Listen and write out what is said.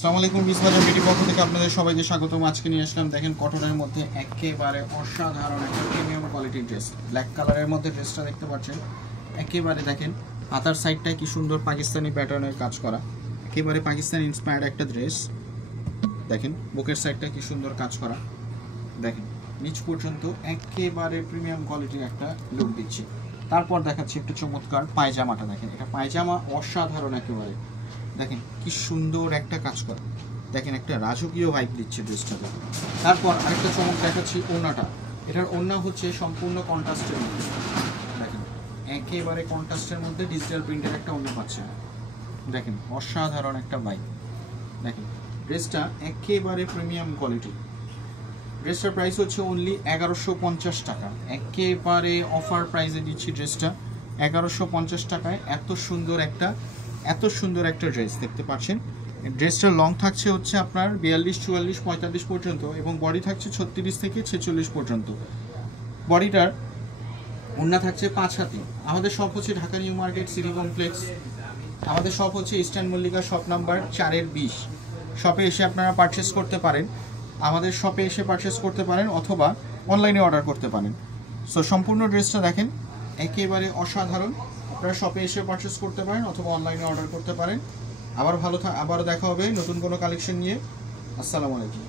আসসালামু আলাইকুম, বিসবাজার বিডি পক্ষ থেকে আপনাদের সবাইকে স্বাগতম। আজকে নিয়ে আসলাম দেখেন কটনের মধ্যে একেবারে অসাধারণ একটা প্রিমিয়াম কোয়ালিটির ড্রেস। ব্ল্যাক কালারের মধ্যে ড্রেসটা দেখতে পাচ্ছেন। একেবারে দেখেন হাতার সাইডটায় কি সুন্দর পাকিস্তানি প্যাটার্নের কাজ করা, একেবারে পাকিস্তানি ইন্সপায়ার্ড একটা ড্রেস। দেখেন বুকের সাইডটা কি সুন্দর কাজ করা, দেখেন নিচ পর্যন্ত একেবারে প্রিমিয়াম কোয়ালিটির একটা লুক দিচ্ছে। তারপর দেখাচ্ছি একটু চমৎকার পায়জামাটা। দেখেন এটা পায়জামা অসাধারণ একেবারে, দেখেন কি সুন্দর একটা কাজ করা, দেখেন একটা রাজকীয় ভাইব দিচ্ছে ড্রেসটাতে। তারপর আরেকটা চমক দেখাচ্ছি ওড়নাটা। এটার ওড়না হচ্ছে সম্পূর্ণ কন্ট্রাস্টের মধ্যে, দেখেন একেবারে কন্ট্রাস্টের মধ্যে ডিজিটাল প্রিন্টের একটা ওড়না পাচ্ছেন। দেখেন অসাধারণ একটা ভাইব। দেখেন ড্রেসটা একেবারে প্রিমিয়াম কোয়ালিটি। ড্রেসটার প্রাইস হচ্ছে অনলি 1150 টাকা। একেবারে অফার প্রাইসে দিচ্ছি ড্রেসটা 1150 টাকায়। এত সুন্দর একটা ড্রেস দেখতে পাচ্ছেন। ড্রেসটার লং থাকছে হচ্ছে আপনার 42, 44, 45 পর্যন্ত এবং বডি থাকছে 36 থেকে 46 পর্যন্ত। বডিটার ওড়না থাকছে 5 হাতে। আমাদের শপ হচ্ছে Dhaka new market city complex. আমাদের শপ হচ্ছে ইস্টার্ন মল্লিকা, শপ নাম্বার 4-20। শপে এসে আপনারা পারচেস করতে পারেন, আমাদের শপে এসে পারচেস করতে পারেন অথবা অনলাইনে অর্ডার করতে পারেন। সো সম্পূর্ণ ড্রেসটা দেখেন একেবারে অসাধারণ। আপনারা শপে এসে পারচেস করতে পারেন অথবা অনলাইনে অর্ডার করতে পারেন। আবার দেখা হবে নতুন কোনো কালেকশন নিয়ে। আসসালামু আলাইকুম।